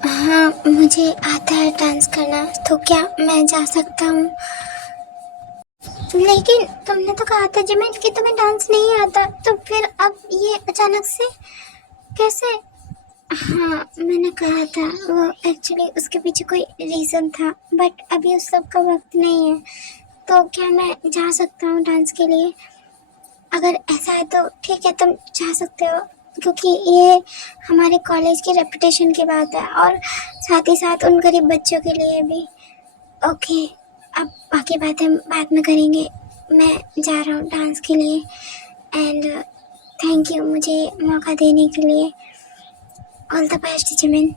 हाँ, मुझे आता है डांस करना, तो क्या मैं जा सकता हूँ? लेकिन तुमने तो कहा था जिमिन कि तुम्हें डांस नहीं आता, तो फिर अब ये अचानक से कैसे? हाँ, मैंने कहा था, वो एक्चुअली उसके पीछे कोई रीज़न था, बट अभी उस सब का वक्त नहीं है। तो क्या मैं जा सकता हूँ डांस के लिए? अगर ऐसा है तो ठीक है, तुम जा सकते हो, क्योंकि ये हमारे कॉलेज की रेपुटेशन की बात है और साथ ही साथ उन गरीब बच्चों के लिए भी। ओके, अब बाकी बातें बाद में करेंगे। मैं जा रहा हूँ डांस के लिए एंड थैंक यू मुझे मौका देने के लिए। ऑल द बेस्ट जिमिन,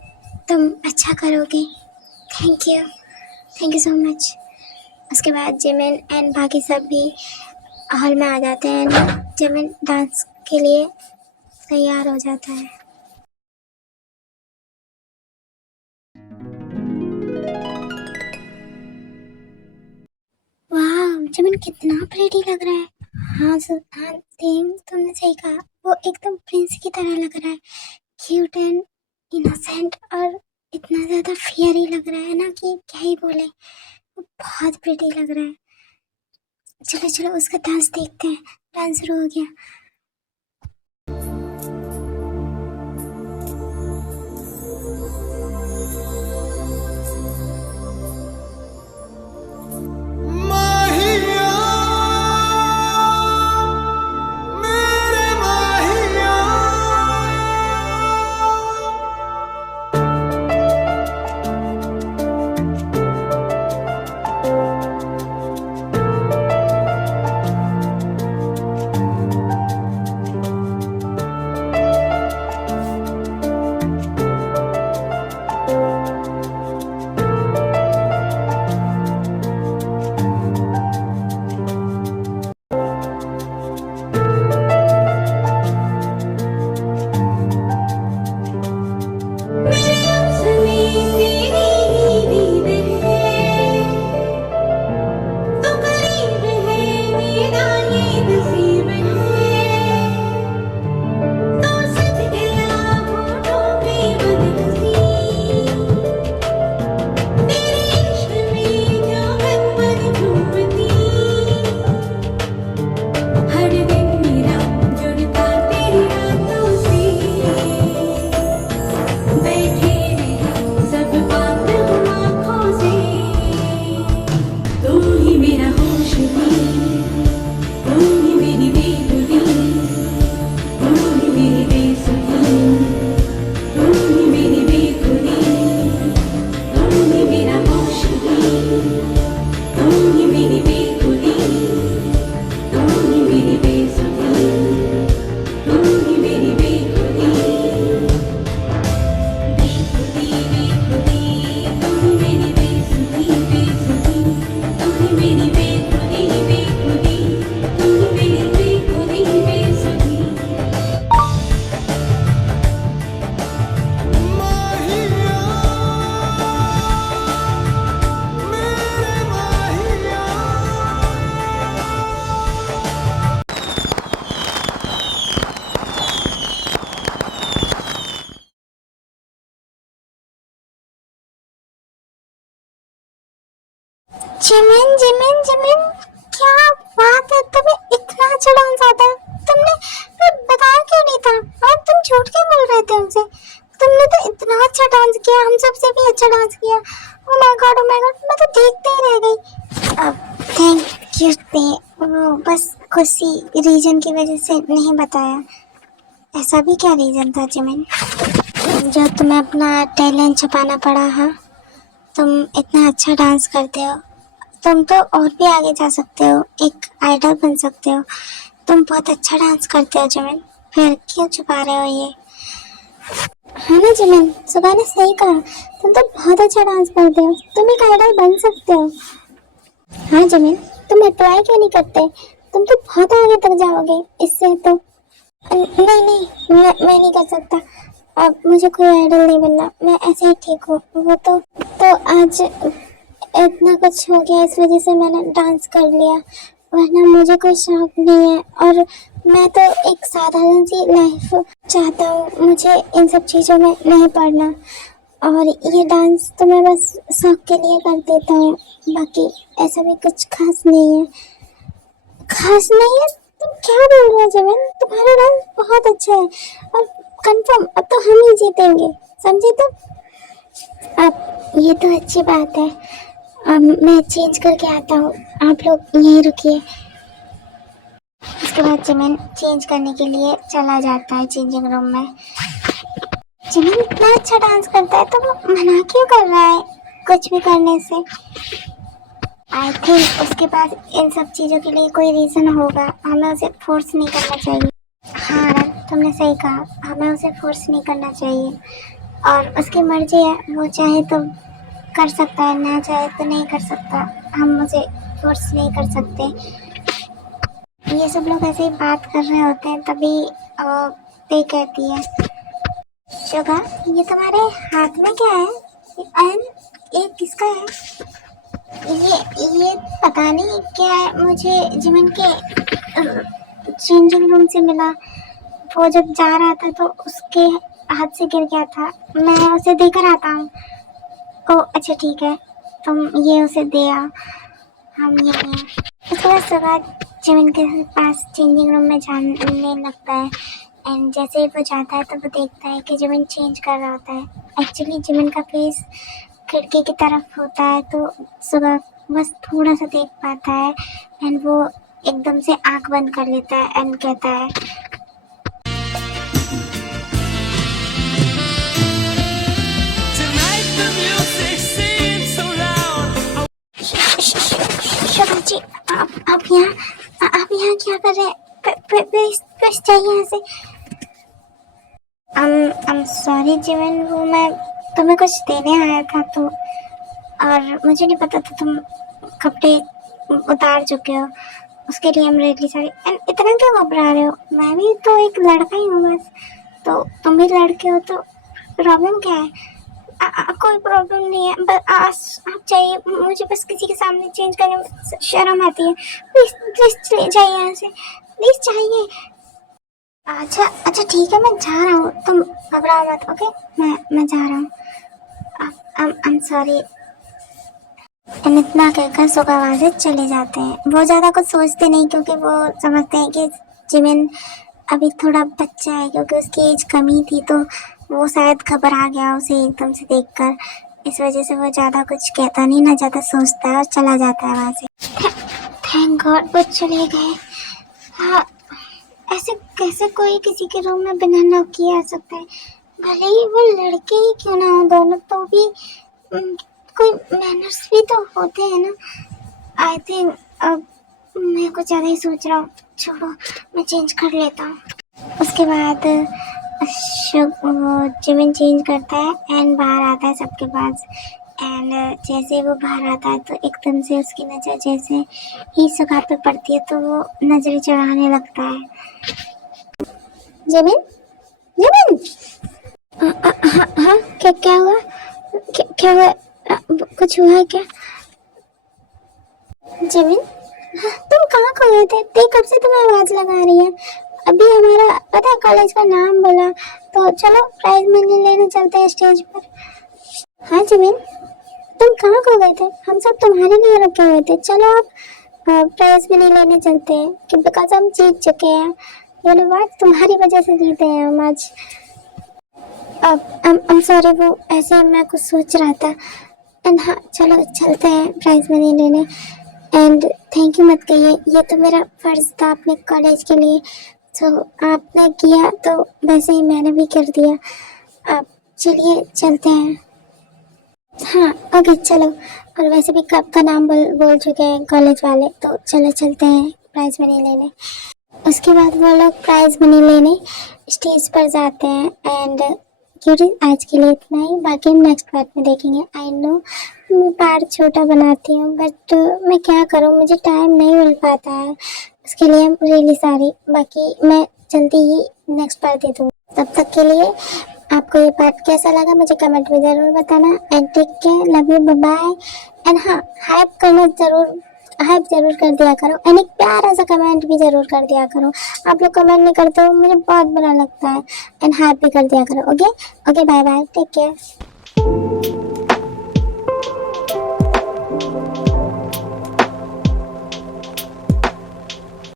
तुम अच्छा करोगे। Thank you so much. उसके बाद जिमिन एंड बाकी सब भी हॉल में आ जाते हैं एंड जिमिन डांस के लिए तैयार हो जाता है। वाह, जिमिन कितना प्रेटी लग रहा है। हाँ हाँ देम, तुमने सही कहा, वो एकदम प्रिंस की तरह लग रहा है। क्यूट एंड इनोसेंट और इतना ज़्यादा फियरी लग रहा है ना कि क्या ही बोले। वो बहुत प्रेटी लग रहा है। चलो चलो उसका डांस देखते हैं। डांस शुरू हो गया। माहिया मेरे माहिया जिमिन जिमिन जिमिन, क्या बात है, तुम्हें इतना अच्छा डांस आता है? तुमने फिर बताया क्यों नहीं था? और तुम झूठ क्यों बोल रहे थे हमसे? तुमने तो इतना अच्छा डांस किया, हम सबसे भी अच्छा डांस किया। ओ माय गॉड, मैं तो देखते ही रह गई। अब थैंक यू थे, वो बस किसी रीजन की वजह से नहीं बताया। ऐसा भी क्या रीजन था जिमिन जो तुम्हें अपना टैलेंट छुपाना पड़ा? हाँ, तुम इतना अच्छा डांस करते हो, तुम तो और भी आगे जा सकते हो, एक आइडल बन सकते हो। तुम बहुत अच्छा डांस करते हो जिमिन, फिर क्यों छुपा रहे हो ये? हाँ ना जिमिन, सुबह ने सही कहा, तुम तो बहुत अच्छा डांस करते हो, तुम एक आइडल बन सकते हो। हाँ जिमिन, तुम ट्राई क्यों नहीं करते? तुम तो बहुत आगे तक जाओगे इससे तो। नहीं नहीं, मैं नहीं कर सकता। अब मुझे कोई आइडल नहीं बनना, मैं ऐसे ही ठीक हूँ। वो तो आज इतना कुछ हो गया, इस वजह से मैंने डांस कर लिया, वरना मुझे कोई शौक नहीं है और मैं तो एक साधारण सी लाइफ चाहता हूँ। मुझे इन सब चीज़ों में नहीं पड़ना। और ये डांस तो मैं बस शौक के लिए कर देता हूँ, बाकी ऐसा भी कुछ खास नहीं है। खास नहीं है? तुम क्या बोल रहे हो जमीन? तुम्हारा डांस बहुत अच्छा है और कंफर्म अब तो हम ही जीतेंगे, समझे तुम? अब ये तो अच्छी बात है। अब मैं चेंज करके आता हूँ, आप लोग यहीं रुकिए। उसके बाद जिमिन चेंज करने के लिए चला जाता है चेंजिंग रूम में। जिमिन इतना अच्छा डांस करता है तो वो मना क्यों कर रहा है कुछ भी करने से? आई थिंक उसके पास इन सब चीज़ों के लिए कोई रीज़न होगा, हमें उसे फोर्स नहीं करना चाहिए। हाँ रन, तुमने सही कहा, हमें उसे फोर्स नहीं करना चाहिए और उसकी मर्जी है, वो चाहे तो कर सकता है, ना चाहे तो नहीं कर सकता। हम उसे फोर्स नहीं कर सकते। ये सब लोग ऐसे ही बात कर रहे होते हैं, तभी पे कहती है, शुगा ये तुम्हारे हाथ में क्या है? एंड ये किसका है? ये पता नहीं क्या है, मुझे जिमिन के चेंजिंग रूम से मिला। वो जब जा रहा था तो उसके हाथ से गिर गया था, मैं उसे देकर आता हूँ। ओ अच्छा ठीक है, तुम ये उसे दे आओ, हम यहीं हैं। उसके बाद सुबह जिमिन के पास चेंजिंग रूम में जाने लगता है एंड जैसे ही वो जाता है तो वो देखता है कि जिमिन चेंज कर रहा होता है। एक्चुअली जिमिन का फेस खिड़की की तरफ होता है तो सुबह बस थोड़ा सा देख पाता है एंड वो एकदम से आंख बंद कर लेता है एंड कहता है, Tonight the music seems so loud. शुभा जी आप यहाँ क्या कर रहे हैं? प्लीज चाहिए यहाँ से। I'm sorry जिमिन, वो मैं तुम्हें कुछ देने आया था तो, और मुझे नहीं पता था तुम कपड़े उतार चुके हो, उसके लिए I'm really sorry। एंड इतना क्यों घबरा रहे हो? मैं भी तो एक लड़का ही हूँ बस, तो तुम भी लड़के हो तो प्रॉब्लम क्या है? कोई प्रॉब्लम नहीं है, बस आप चाहिए, मुझे बस किसी के सामने चेंज करने में शर्म आती है। प्लीज चले जाइए यहाँ से, प्लीज चाहिए। अच्छा ठीक है, मैं जा रहा हूँ, तुम घबराओ मत। ओके मैं जा रहा हूँ। I'm sorry। इतना कहकर सुबह वाले चले जाते हैं। वो ज़्यादा कुछ सोचते नहीं क्योंकि वो समझते हैं कि जिमिन अभी थोड़ा बच्चा है, क्योंकि उसकी एज कमी थी तो वो शायद घबरा गया उसे एकदम से देखकर, इस वजह से वो ज़्यादा कुछ कहता नहीं, ना ज़्यादा सोचता है और चला जाता है वहाँ से। थैंक गॉड वो चले गए। हाँ, ऐसे कैसे कोई किसी के रूम में बिना नॉक किए आ सकता है? भले ही वो लड़के ही क्यों ना हो दोनों, तो भी कोई मैनर्स भी तो होते हैं ना। आई थिंक अब मैं कुछ ज़्यादा ही सोच रहा हूँ, छोड़ो मैं चेंज कर लेता हूँ। उसके बाद वो जिमिन चेंज करता है एंड बाहर आता है सबके पास एंड जैसे वो बाहर आता है तो एकदम से उसकी नज़र जैसे ही सुगा पे पड़ती है तो वो नज़रें चढ़ाने लगता है। जिमिन जिमिन हाँ क्या हुआ? क्या हुआ? कुछ हुआ है क्या? जिमिन तुम कहाँ खो गए थे? देख कब से तुम्हें आवाज़ लगा रही है। अभी हमारा पता है कॉलेज का नाम बोला तो चलो प्राइज मनी लेने चलते हैं स्टेज पर। हाँ जिमिन तुम कहाँ खो गए थे? हम सब तुम्हारे लिए रुके हुए थे। चलो आप प्राइज मनी लेने चलते हैं कि बिकॉज हम जीत चुके हैं। यू नो व्हाट, तुम्हारी वजह से जीते हैं हम आज। I'm sorry, वो ऐसे मैं कुछ सोच रहा था। एंड हाँ चलो चलते हैं प्राइज मनी लेने। एंड थैंक यू मत कहिए, ये तो मेरा फ़र्ज़ था अपने कॉलेज के लिए, तो आपने किया तो वैसे ही मैंने भी कर दिया। आप चलिए चलते हैं। हाँ ओके चलो, और वैसे भी कब का नाम बोल चुके हैं कॉलेज वाले, तो चलो चलते हैं प्राइज मनी लेने। उसके बाद वो लोग प्राइज मनी लेने स्टेज पर जाते हैं एंड क्योंकि आज के लिए इतना ही, बाकी हम नेक्स्ट पार्ट में देखेंगे। आई नो मैं पार्ट छोटा बनाती हूँ बट मैं क्या करूँ, मुझे टाइम नहीं मिल पाता है, उसके लिए हम रियली सॉरी। बाकी मैं जल्दी ही नेक्स्ट पार्ट दे दूँ। तब तक के लिए आपको ये पार्ट कैसा लगा मुझे कमेंट में ज़रूर बताना। And take care, love you, bye bye. And हाँ हाइप ज़रूर कर दिया करो एंड एक प्यारा सा कमेंट भी ज़रूर कर दिया करो। आप लोग कमेंट नहीं करते हो, मुझे बहुत बुरा लगता है। एंड हाइप भी कर दिया करो। Okay bye bye, take care.